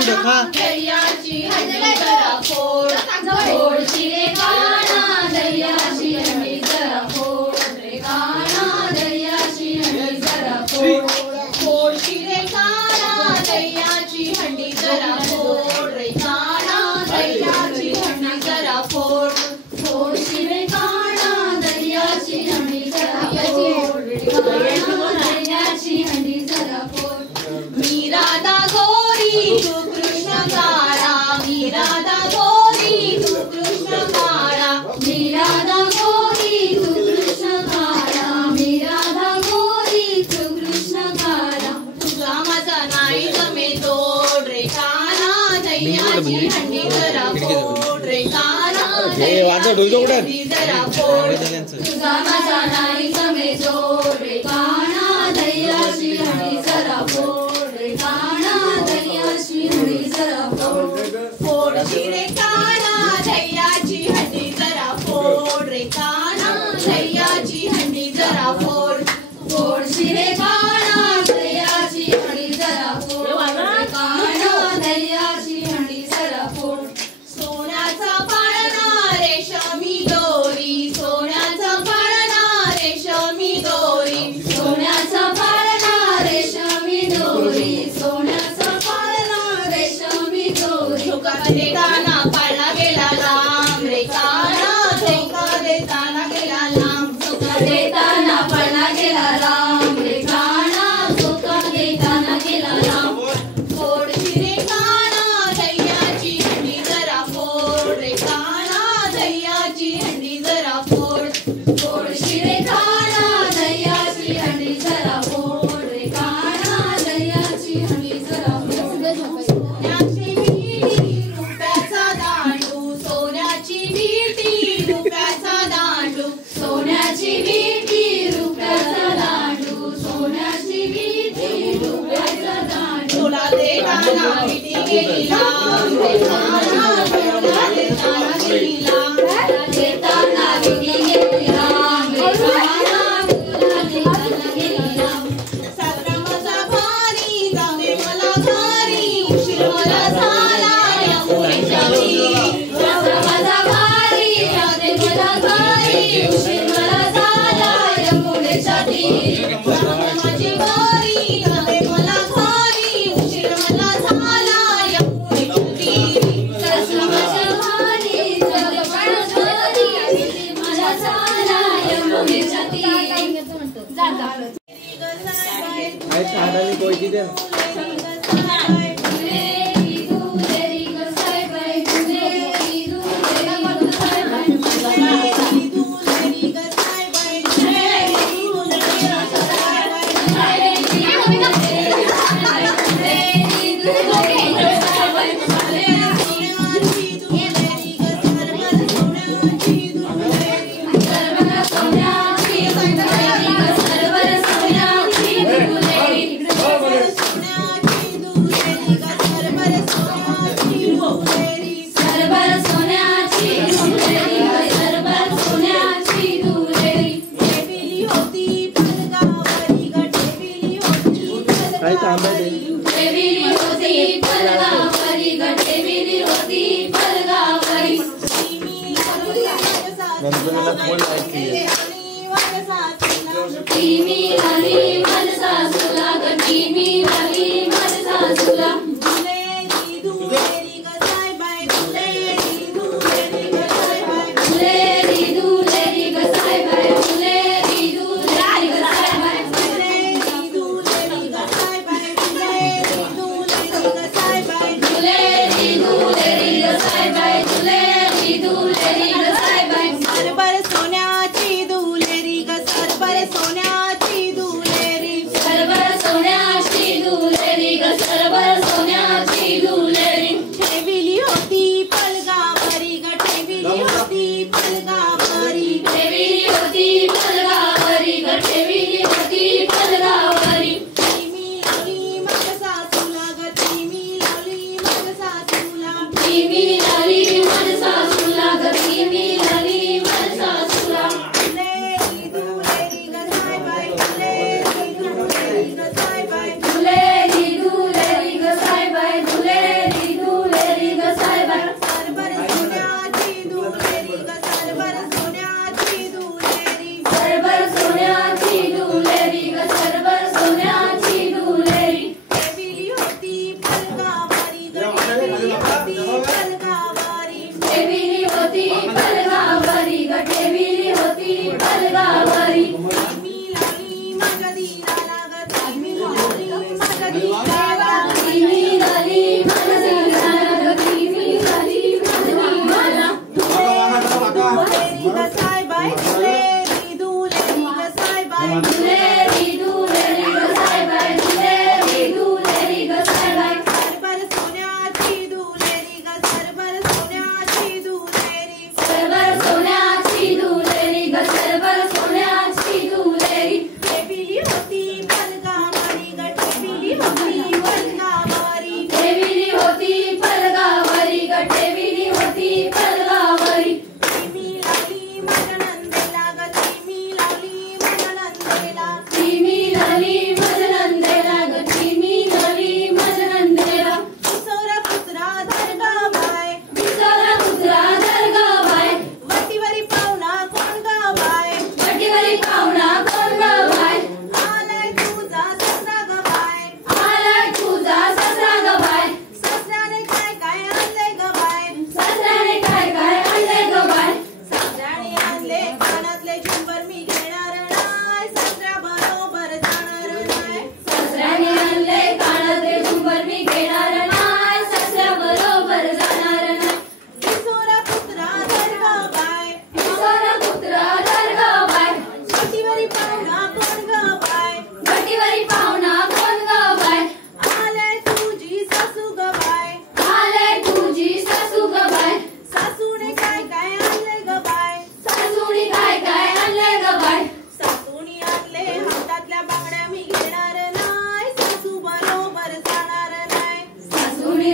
खा दह्याची हंडी जरा फोड फोड शिरे काना दह्याची हंडी जरा फोड रे काना दह्याची हंडी जरा फोड फोड शिरे काना दह्याची हंडी जरा फोड रे काना दह्याची हंडी जरा फोड फोड शिरे काना दह्याची हंडी जरा फोड रे काना दह्याची हंडी जरा फोड मी राधा गोरी तू कृष्ण काळा मी राधा गोरी तू कृष्ण काळा मी राधा गोरी तू कृष्ण काळा मी राधा गोरी तू कृष्ण काळा तुझा माझा नाही जमे तोड रे काना दह्याची हंडी जरा फोड रे काना दह्याची जरा फोड तुझा माझा नाही जमे तोड रे काना दह्याची हंडी जरा फोड रे काना दह्याची हंडी जरा फोड फोड शिरे काना दह्याची हंडी जरा फोड रे काना दह्याची हंडी जरा फोड फोड शिरे काना दह्याची हंडी जरा फोड रे काना दह्याची हंडी जरा फोड सोन्याचा पाळणा रेशमी दोरी सोन्याचा पाळणा रेशमी दोरी सोन्याचा पाळणा रेशमी दोरी सोन्याचा पाळणा रेशमी दोरी धोका देताना पाळणा गेला लांब रे काना धोका देताना गेला लांब धोका देताना पाळणा गेला लांब रे काना धोका देताना गेला लांब फोड शिरे काना दह्याची हंडी जरा फोड रे काना दह्याची हंडी जरा फोड फोड शिरे काना दह्याची हंडी जरा फोड रे काना दह्याची हंडी जरा फोड सोन्याची विटी रुपयाचा दांडू सोन्याची विटी रुपयाचा दांडू सोन्याची विटी रुपयाचा दांडू सोन्याची विटी रुपयाचा दांडू तुला देताना विटी गेली लांब रे काना तुला देताना गेली लांब देताना विटी गेली लांब रे काना तुला देताना गेली लांब साजरा माझा भारी जावे मला घरी उशीर मला झाला या मुलीच्या घरी साजरा माझा भारी जावे मला घरी उशीर मला झाला या मुलीच्या घरी माझी घरी जावे मला घरी उशीर मला झाला या मुलीच्या घरी साजरा माझा भारी जावे मला घरी मला झाला या मुलीच्या घरी जाता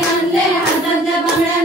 आणले हातातल्या बांगड्या